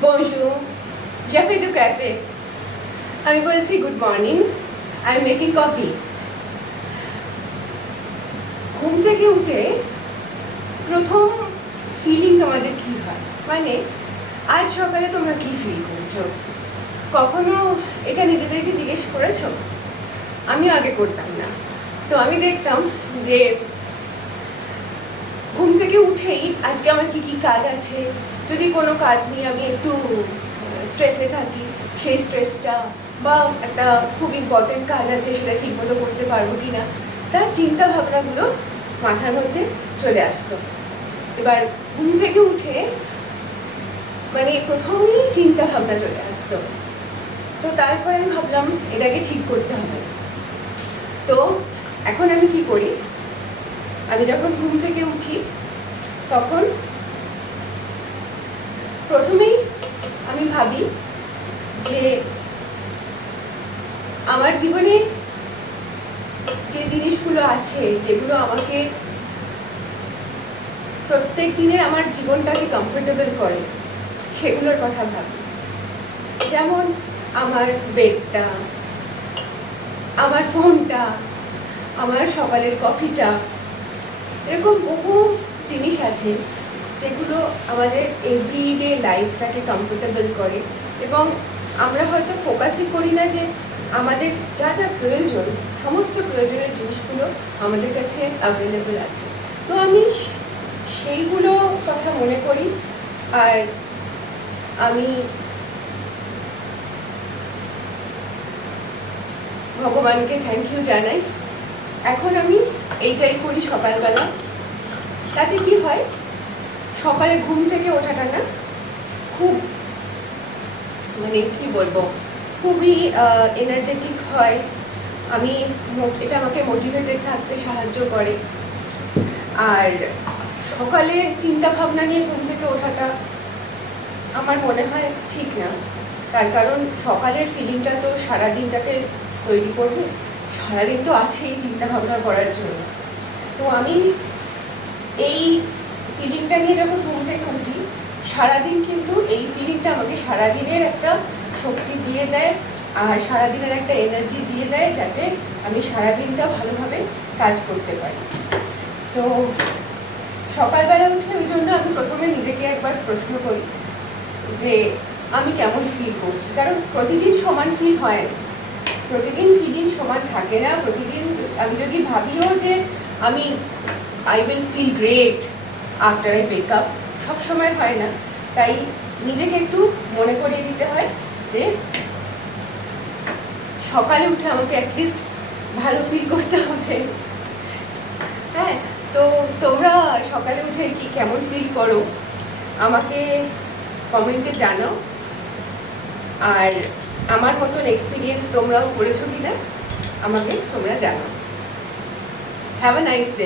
Bonjour, j'ai fait du café. আমি বলছি good morning, I am making coffee. ঘুম থেকে উঠে প্রথম ফিলিং তোমাদের কি হয়? মানে আজ সকালে তোমরা কি ফিল করেছো? কখনো এটা নিজেদেরকে জিজ্ঞেস করেছো? আমিও আগে করতাম না। তো আমি দেখতাম যে ঘুম থেকে উঠেই আজকে আমার কি কি কাজ আছে, যদি কোনো কাজ নিয়ে আমি একটু স্ট্রেসে থাকি, সেই স্ট্রেসটা বা একটা খুব ইম্পর্টেন্ট কাজ আছে সেটা ঠিকমতো করতে পারবো কি না, তার চিন্তা ভাবনাগুলো মাথার মধ্যে চলে আসতো। এবার ঘুম থেকে উঠে মানে প্রথমেই চিন্তা ভাবনা চলে আসতো। তো তারপরে আমি ভাবলাম এটাকে ঠিক করতে হবে। তো এখন আমি কি করি, আমি যখন ঘুম থেকে উঠি তখন প্রথমেই আমি ভাবি যে আমার জীবনে যে জিনিসগুলো আছে, যেগুলো আমাকে প্রত্যেক দিনের আমার জীবনটাকে কমফোর্টেবল করে, সেগুলোর কথা ভাবি। যেমন আমার বেডটা, আমার ফোনটা, আমার সকালের কফিটা, এরকম বহু জিনিস আছে যেগুলো আমাদের এভরিডে লাইফটাকে কমফোর্টেবল করে। এবং আমরা হয়তো ফোকাসই করি না যে আমাদের যা যা প্রয়োজন, সমস্ত প্রয়োজনের জিনিসগুলো আমাদের কাছে অ্যাভেলেবল আছে। তো আমি সেইগুলো কথা মনে করি, আর আমি ভগবানকে থ্যাংক ইউ জানাই। এখন আমি এইটাই করি সকালবেলা। তাতে কি হয়, সকালে ঘুম থেকে ওঠাটা না খুব মানে কি বলবো, খুবই এনার্জেটিক হয়। এটা আমাকে মোটিভেটেড থাকতে সাহায্য করে। আর সকালে চিন্তা ভাবনা নিয়ে ঘুম থেকে ওঠাটা আমার মনে হয় ঠিক না। তার কারণ সকালের ফিলিংটা তো সারাদিনটাকে তৈরি করবে, সারাদিন তো আছেই চিন্তা ভাবনা করার জন্য। তো আমি এই ফিলিংটা নিয়ে যখন ঘুম থেকে উঠি, সারাদিন কিন্তু এই ফিলিংটা আমাকে সারাদিনের একটা শক্তি দিয়ে দেয়, আর সারাদিনের একটা এনার্জি দিয়ে দেয়, যাতে আমি সারাদিনটা ভালোভাবে কাজ করতে পারি। সো সকালবেলা উঠে ওই জন্য আমি প্রথমে নিজেকে একবার প্রশ্ন করি যে আমি কেমন ফিল করছি। কারণ প্রতিদিন সমান ফিল হয় না, প্রতিদিন ফিলিং সমান থাকে না। প্রতিদিন আমি যদি ভাবিও যে আমি I will feel great after I wake up, সবসময় হয় না। তাই নিজেকে একটু মনে করিয়ে দিতে হয় যে সকালে উঠে আমাকে অ্যাটলিস্ট ভালো ফিল করতে হবে। হ্যাঁ, তো তোমরা সকালে উঠে কি কেমন ফিল করো আমাকে কমেন্টে জানাও। আর আমার মতন এক্সপিরিয়েন্স তোমরাও করেছো কিনা আমাকে তোমরা জানাও। Have a nice day.